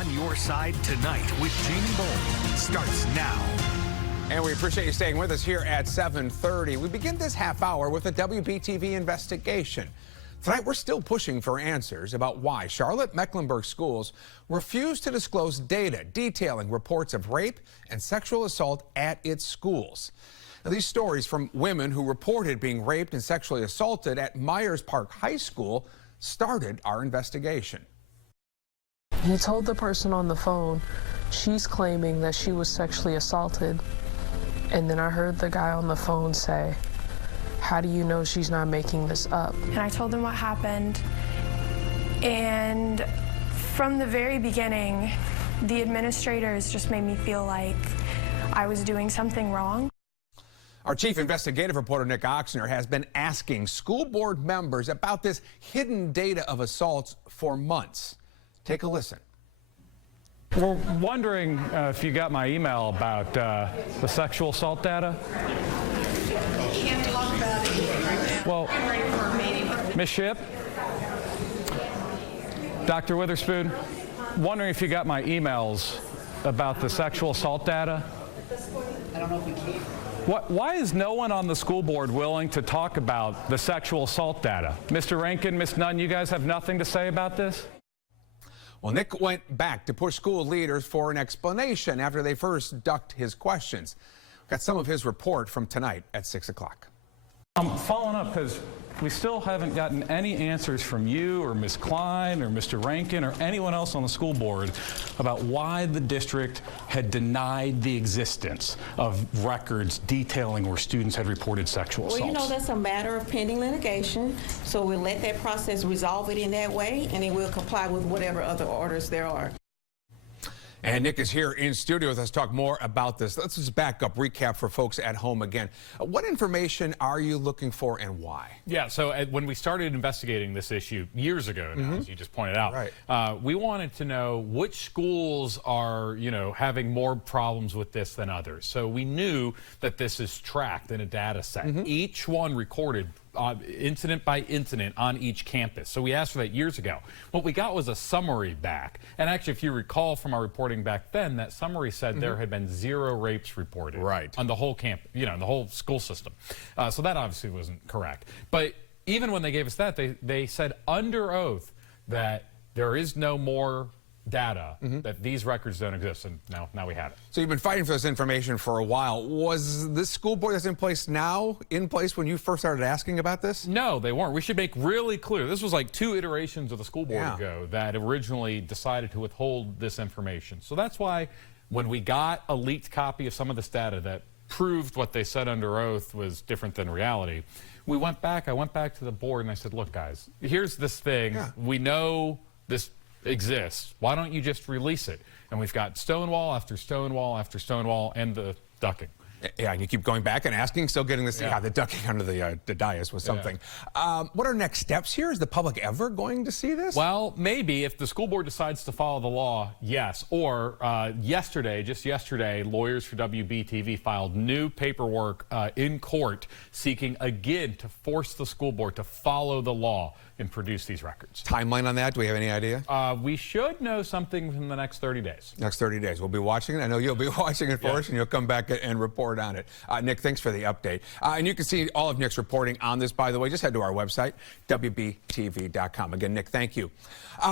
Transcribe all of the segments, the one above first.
On Your Side Tonight with Jamie Bold starts now. And we appreciate you staying with us here at 7:30. We begin this half hour with a WBTV investigation. Tonight, we're still pushing for answers about why Charlotte Mecklenburg schools refuse to disclose data detailing reports of rape and sexual assault at its schools. Now, these stories from women who reported being raped and sexually assaulted at Myers Park High School started our investigation. He told the person on the phone she's claiming that she was sexually assaulted. And then I heard the guy on the phone say, "How do you know she's not making this up?" And I told him what happened. And from the very beginning, the administrators just made me feel like I was doing something wrong. Our chief investigative reporter, Nick Oxner, has been asking school board members about this hidden data of assaults for months. Take a listen. We're wondering if you got my email about the sexual assault data. Can't talk about it right now. Well, I'm ready for a meeting. Ms. Shipp, Dr. Witherspoon, wondering if you got my emails about the sexual assault data. I don't know if we can. Why is no one on the school board willing to talk about the sexual assault data? Mr. Rankin, Ms. Nunn, you guys have nothing to say about this? Well, Nick went back to push school leaders for an explanation after they first ducked his questions. Got some of his report from tonight at 6 o'clock. I'm following up because we still haven't gotten any answers from you or Ms. Klein or Mr. Rankin or anyone else on the school board about why the district had denied the existence of records detailing where students had reported sexual assaults. Well, you know, that's a matter of pending litigation, so we'll let that process resolve it in that way, and then we'll comply with whatever other orders there are. And Nick is here in studio with us to talk more about this. Let's just back up, recap for folks at home again. What information are you looking for and why? Yeah, so when we started investigating this issue years ago now, as you just pointed out, we wanted to know which schools are, having more problems with this than others. So we knew that this is tracked in a data set. Each one recorded incident by incident on each campus. So we asked for that years ago. What we got was a summary back. And actually, if you recall from our reporting back then, that summary said there had been 0 rapes reported on the whole camp, in the whole school system. So that obviously wasn't correct. But even when they gave us that, they said under oath that there is no more data, that these records don't exist, and now we have it. So you've been fighting for this information for a while. Was this school board that's in place now in place when you first started asking about this? No, they weren't. We should make really clear, this was like 2 iterations of the school board ago that originally decided to withhold this information. So that's why when we got a leaked copy of some of this data that proved what they said under oath was different than reality, I went back to the board and I said, look guys, here's this thing. We know this exists. Why don't you just release it? And we've got stonewall after stonewall after stonewall and the ducking. Yeah, and you keep going back and asking, still getting this. Yeah, the ducking under the dais was something. What are next steps here? Is the public ever going to see this? Well, maybe if the school board decides to follow the law, yes. Or just yesterday, lawyers for WBTV filed new paperwork in court seeking again to force the school board to follow the law and produce these records. Timeline on that? Do we have any idea? We should know something within the next 30 days. Next 30 days. We'll be watching it. I know you'll be watching it for us, and you'll come back and report on it. Nick, thanks for the update. And you can see all of Nick's reporting on this, by the way. Just head to our website, WBTV.com. Again, Nick, thank you.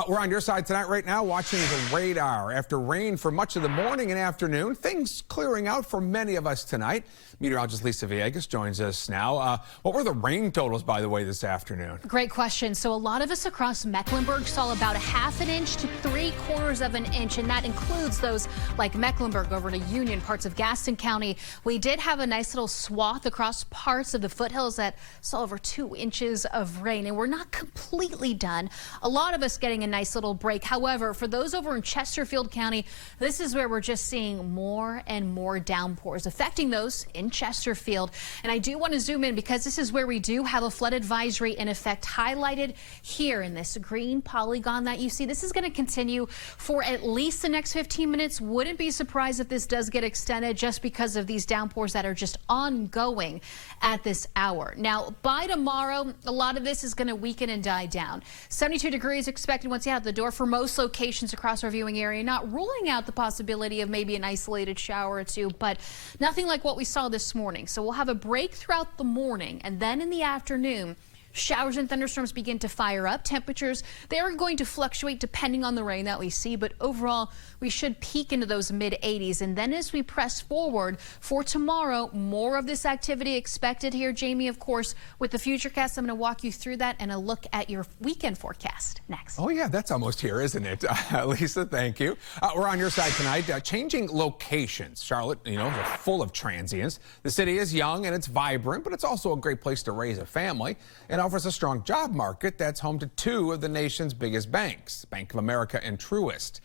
We're on your side tonight right now watching the radar. After rain for much of the morning and afternoon, things clearing out for many of us tonight. Meteorologist Lisa Villegas joins us now. What were the rain totals, by the way, this afternoon? Great question. So a lot of us across Mecklenburg saw about a ½ an inch to 3/4 of an inch, and that includes those like Mecklenburg over to Union, parts of Gaston County. We did have a nice little swath across parts of the foothills that saw over 2 inches of rain, and we're not completely done. A lot of us getting a nice little break. However, for those over in Chesterfield County, this is where we're just seeing more and more downpours affecting those in Chesterfield. And I do want to zoom in because this is where we do have a flood advisory in effect highlighted highlighted here in this green polygon that you see. This is going to continue for at least the next 15 minutes. Wouldn't be surprised if this does get extended just because of these downpours that are just ongoing at this hour. Now, by tomorrow, a lot of this is going to weaken and die down. 72 degrees expected once you out the door for most locations across our viewing area. Not ruling out the possibility of maybe an isolated shower or two, but nothing like what we saw this morning. So we'll have a break throughout the morning, and then in the afternoon, showers and thunderstorms begin to fire up. Temperatures, they are going to fluctuate depending on the rain that we see, but overall, we should peak into those mid-80s. And then as we press forward for tomorrow, more of this activity expected here. Jamie, of course, with the Futurecast, I'm going to walk you through that and a look at your weekend forecast next. Oh, yeah, that's almost here, isn't it? Lisa, thank you. We're on your side tonight. Changing locations. Charlotte, is full of transients. The city is young and it's vibrant, but it's also a great place to raise a family and offers a strong job market that's home to two of the nation's biggest banks, Bank of America and Truist.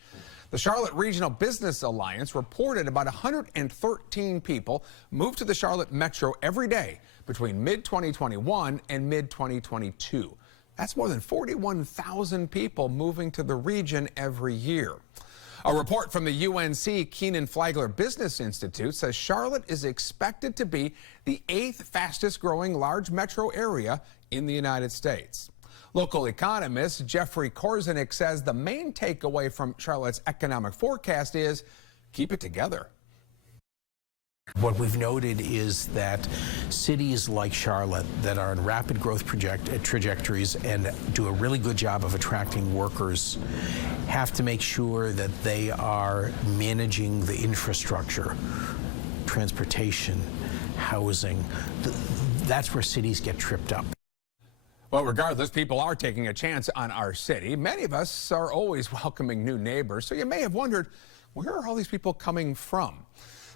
The Charlotte Regional Business Alliance reported about 113 people moved to the Charlotte Metro every day between mid-2021 and mid-2022. That's more than 41,000 people moving to the region every year. A report from the UNC Keenan Flagler Business Institute says Charlotte is expected to be the 8th fastest growing large metro area in the United States. Local economist Jeffrey Korzenik says the main takeaway from Charlotte's economic forecast is keep it together. What we've noted is that cities like Charlotte that are in rapid growth trajectories and do a really good job of attracting workers have to make sure that they are managing the infrastructure, transportation, housing. That's where cities get tripped up. Well, regardless, people are taking a chance on our city. Many of us are always welcoming new neighbors, so you may have wondered, where are all these people coming from?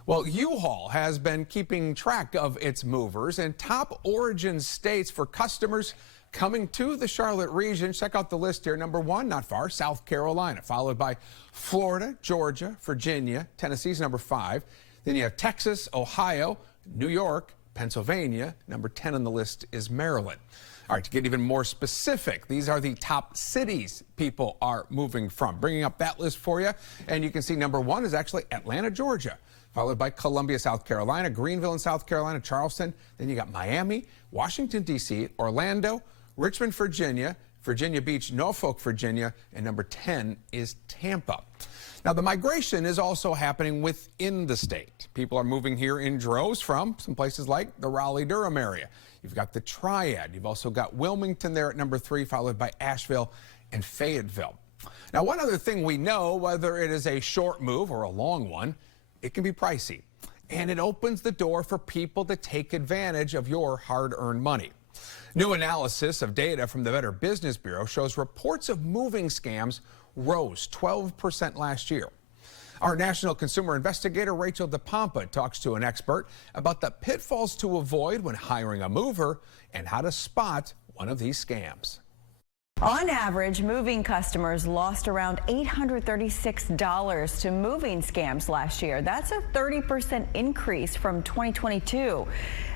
Well, U-Haul has been keeping track of its movers and top origin states for customers coming to the Charlotte region. Check out the list here. Number 1, not far, South Carolina, followed by Florida, Georgia, Virginia. Tennessee's number 5. Then you have Texas, Ohio, New York, Pennsylvania. Number 10 on the list is Maryland. All right, to get even more specific, these are the top cities people are moving from. Bringing up that list for you, and you can see number 1 is actually Atlanta, Georgia, followed by Columbia, South Carolina, Greenville in South Carolina, Charleston. Then you got Miami, Washington, D.C., Orlando, Richmond, Virginia, Virginia Beach, Norfolk, Virginia, and number 10 is Tampa. Now, the migration is also happening within the state. People are moving here in droves from some places like the Raleigh-Durham area. You've got the Triad. You've also got Wilmington there at number 3, followed by Asheville and Fayetteville. Now, one other thing we know, whether it is a short move or a long one, it can be pricey. And it opens the door for people to take advantage of your hard-earned money. New analysis of data from the Better Business Bureau shows reports of moving scams rose 12% last year. Our national consumer investigator, Rachel DePompa, talks to an expert about the pitfalls to avoid when hiring a mover and how to spot one of these scams. On average, moving customers lost around $836 to moving scams last year. That's a 30% increase from 2022.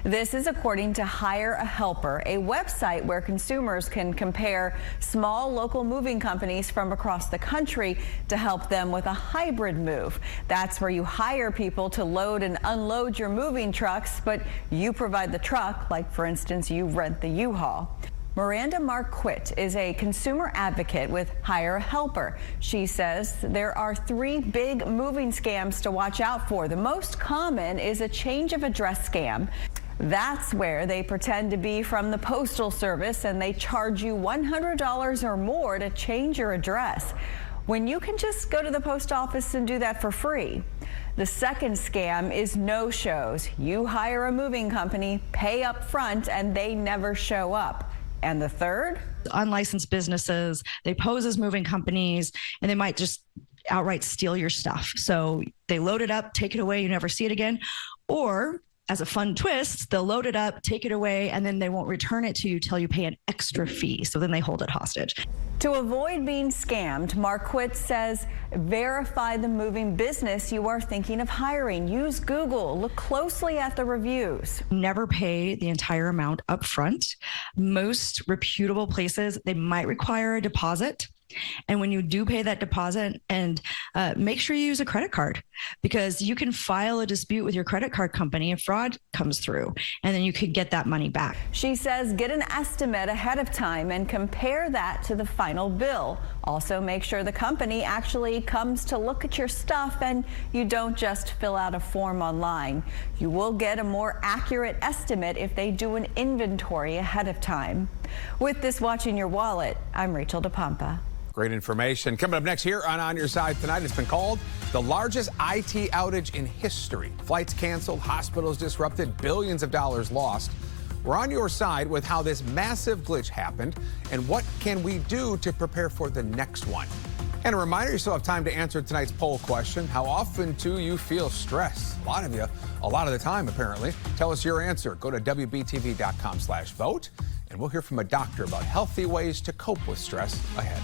This is according to Hire a Helper, a website where consumers can compare small local moving companies from across the country to help them with a hybrid move. That's where you hire people to load and unload your moving trucks, but you provide the truck, like for instance, you rent the U-Haul. Miranda Marquette is a consumer advocate with Hire a Helper. She says there are 3 big moving scams to watch out for. The most common is a change of address scam. That's where they pretend to be from the Postal Service and they charge you $100 or more to change your address, when you can just go to the post office and do that for free. The second scam is no-shows. You hire a moving company, pay up front, and they never show up. And the third? Unlicensed businesses, they pose as moving companies, and they might just outright steal your stuff. So they load it up, take it away, you never see it again. Or as a fun twist, they'll load it up, take it away, and then they won't return it to you till you pay an extra fee. So then they hold it hostage. To avoid being scammed, Marquette says verify the moving business you are thinking of hiring. Use Google. Look closely at the reviews. Never pay the entire amount up front. Most reputable places, they might require a deposit. And when you do pay that deposit, and make sure you use a credit card, because you can file a dispute with your credit card company if fraud comes through, and then you could get that money back. She says get an estimate ahead of time and compare that to the final bill. Also, make sure the company actually comes to look at your stuff and you don't just fill out a form online. You will get a more accurate estimate if they do an inventory ahead of time. With this Watching Your Wallet, I'm Rachel DePompa. Great information. Coming up next here on Your Side Tonight, it's been called the largest IT outage in history. Flights canceled, hospitals disrupted, billions of dollars lost. We're on your side with how this massive glitch happened and what can we do to prepare for the next one. And a reminder, you still have time to answer tonight's poll question. How often do you feel stress? A lot of you, a lot of the time, apparently. Tell us your answer. Go to WBTV.com/vote, and we'll hear from a doctor about healthy ways to cope with stress ahead.